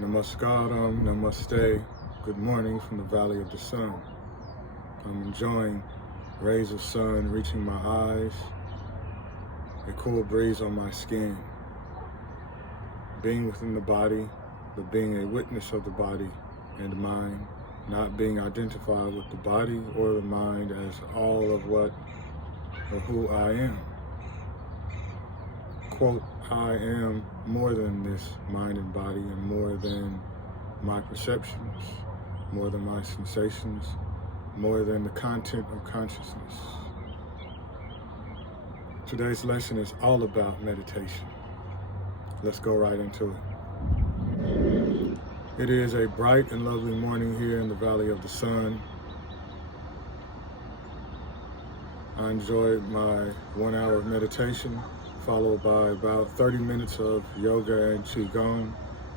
Namaskaram, namaste. Good morning from the Valley of the Sun. I'm enjoying rays of sun reaching my eyes, a cool breeze on my skin. Being within the body, but being a witness of the body and mind, not being identified with the body or the mind as all of what or who I am. Quote, I am more than this mind and body and more than my perceptions, more than my sensations, more than the content of consciousness. Today's lesson is all about meditation. Let's go right into it. It is a bright and lovely morning here in the Valley of the Sun. I enjoyed my 1 hour of meditation, followed by about 30 minutes of yoga and qigong,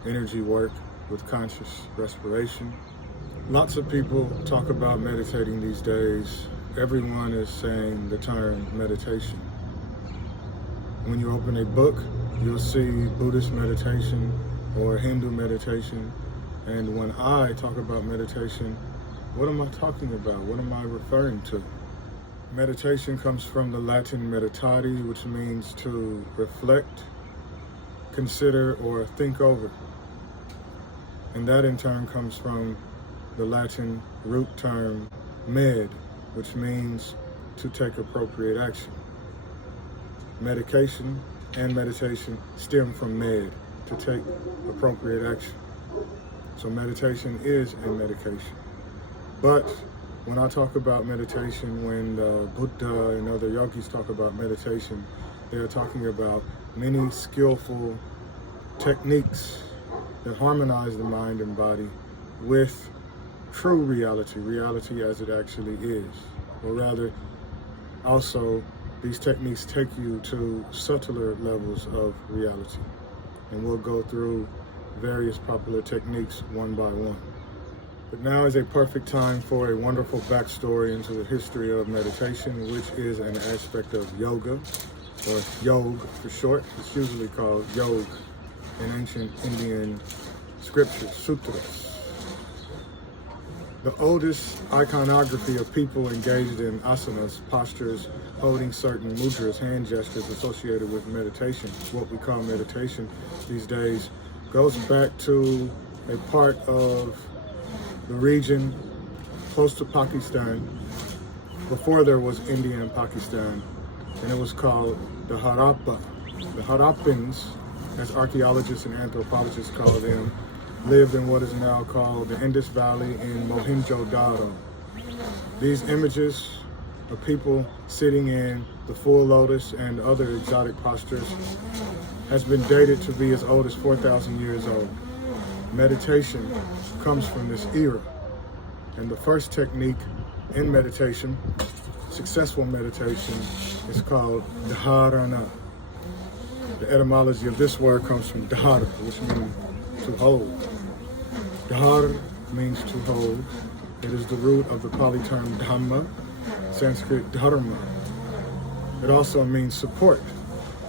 energy work with conscious respiration. Lots of people talk about meditating these days. Everyone is saying the term meditation. When you open a book, you'll see Buddhist meditation or Hindu meditation. And when I talk about meditation, what am I talking about? What am I referring to? Meditation comes from the Latin meditare, which means to reflect, consider, or think over. And that in turn comes from the Latin root term med, which means to take appropriate action. Medication and meditation stem from med, to take appropriate action. So meditation is a medication. But when I talk about meditation, when Buddha and other yogis talk about meditation, they're talking about many skillful techniques that harmonize the mind and body with true reality as it actually is. Or rather, also, these techniques take you to subtler levels of reality. And we'll go through various popular techniques one by one. But now is a perfect time for a wonderful backstory into the history of meditation, which is an aspect of yoga, or yog for short. It's usually called yog in ancient Indian scriptures, sutras. The oldest iconography of people engaged in asanas, postures, holding certain mudras, hand gestures associated with meditation, what we call meditation these days, goes back to a part of the region close to Pakistan, before there was India and Pakistan, and it was called the Harappa. The Harappans, as archaeologists and anthropologists call them, lived in what is now called the Indus Valley in Mohenjo-Daro. These images of people sitting in the full lotus and other exotic postures has been dated to be as old as 4,000 years old. Meditation comes from this era. And the first technique in meditation, successful meditation, is called dharana. The etymology of this word comes from dhara, which means to hold. Dhar means to hold. It is the root of the Pali term dhamma, Sanskrit dharma. It also means support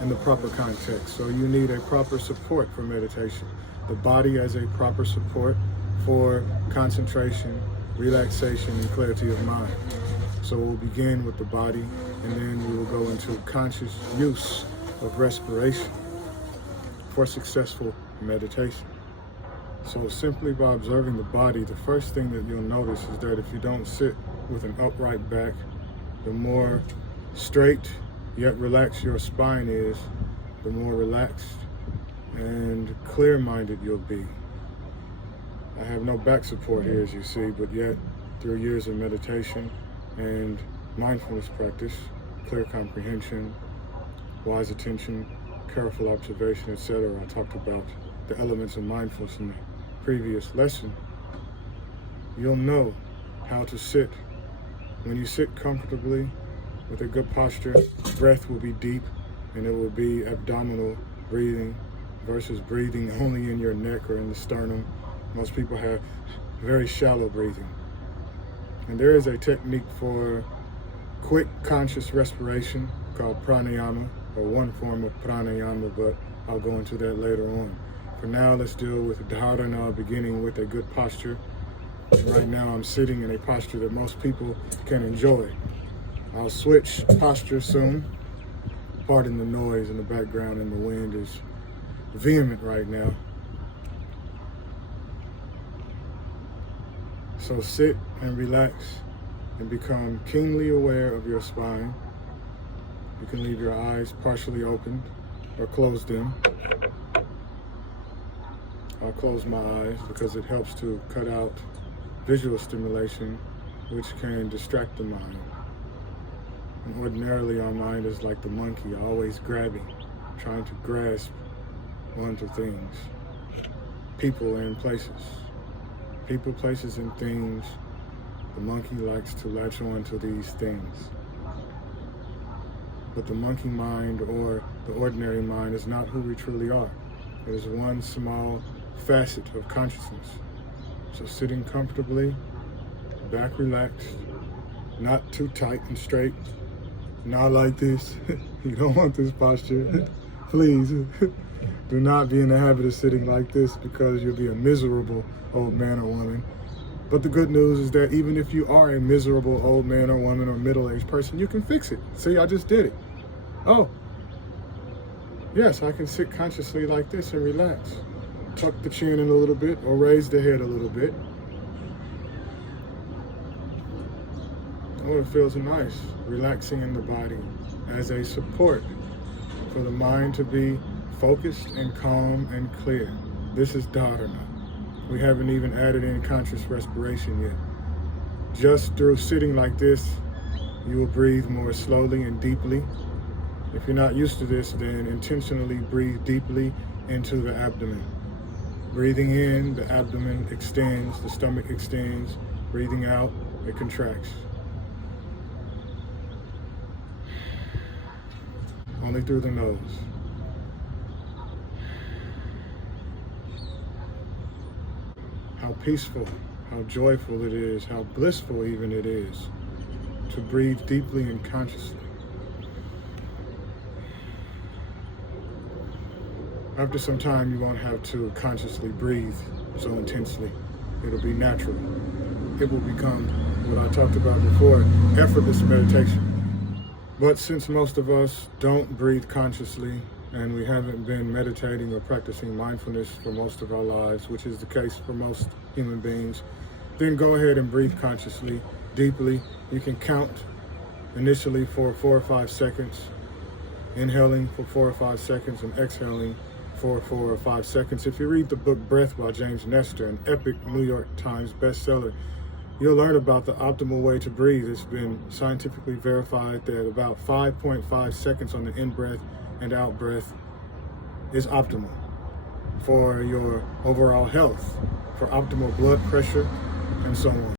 in the proper context. So you need a proper support for meditation. The body as a proper support for concentration, relaxation, and clarity of mind. So we'll begin with the body, and then we will go into conscious use of respiration for successful meditation. So simply by observing the body, the first thing that you'll notice is that if you don't sit with an upright back, the more straight yet relaxed your spine is, the more relaxed and clear-minded you'll be. I have no back support here, as you see, but yet through years of meditation and mindfulness practice, clear comprehension, wise attention, careful observation, etc. I talked about the elements of mindfulness in the previous lesson. You'll know how to sit. When you sit comfortably with a good posture, breath will be deep and it will be abdominal breathing versus breathing only in your neck or in the sternum. Most people have very shallow breathing. And there is a technique for quick conscious respiration called pranayama, or one form of pranayama, but I'll go into that later on. For now, let's deal with dharana, beginning with a good posture. And right now, I'm sitting in a posture that most people can enjoy. I'll switch posture soon. Pardon the noise in the background, and the wind is vehement right now. So sit and relax and become keenly aware of your spine. You can leave your eyes partially opened or close them. I'll close my eyes because it helps to cut out visual stimulation, which can distract the mind. And ordinarily, our mind is like the monkey, always grabbing, trying to grasp onto things, people and places. People, places, and things. The monkey likes to latch on to these things. But the monkey mind, or the ordinary mind, is not who we truly are. It is one small facet of consciousness. So sitting comfortably, back relaxed, not too tight and straight, not like this. You don't want this posture. Please, do not be in the habit of sitting like this, because you'll be a miserable old man or woman. But the good news is that even if you are a miserable old man or woman or middle-aged person, you can fix it. See, I just did it. Oh, yes, I can sit consciously like this and relax. Tuck the chin in a little bit or raise the head a little bit. Oh, it feels nice, relaxing in the body as a support for the mind to be focused and calm and clear. This is dharana. We haven't even added in conscious respiration yet. Just through sitting like this, you will breathe more slowly and deeply. If you're not used to this, then intentionally breathe deeply into the abdomen. Breathing in, the abdomen extends, the stomach extends. Breathing out, it contracts. Only through the nose. How peaceful, how joyful it is, how blissful even it is to breathe deeply and consciously. After some time, you won't have to consciously breathe so intensely. It'll be natural. It will become, what I talked about before, effortless meditation. But since most of us don't breathe consciously, and we haven't been meditating or practicing mindfulness for most of our lives, which is the case for most human beings, then go ahead and breathe consciously, deeply. You can count initially for 4 or 5 seconds, inhaling for 4 or 5 seconds and exhaling for 4 or 5 seconds. If you read the book Breath by James Nestor, an epic New York Times bestseller, you'll learn about the optimal way to breathe. It's been scientifically verified that about 5.5 seconds on the in-breath and out-breath is optimal for your overall health, for optimal blood pressure, and so on.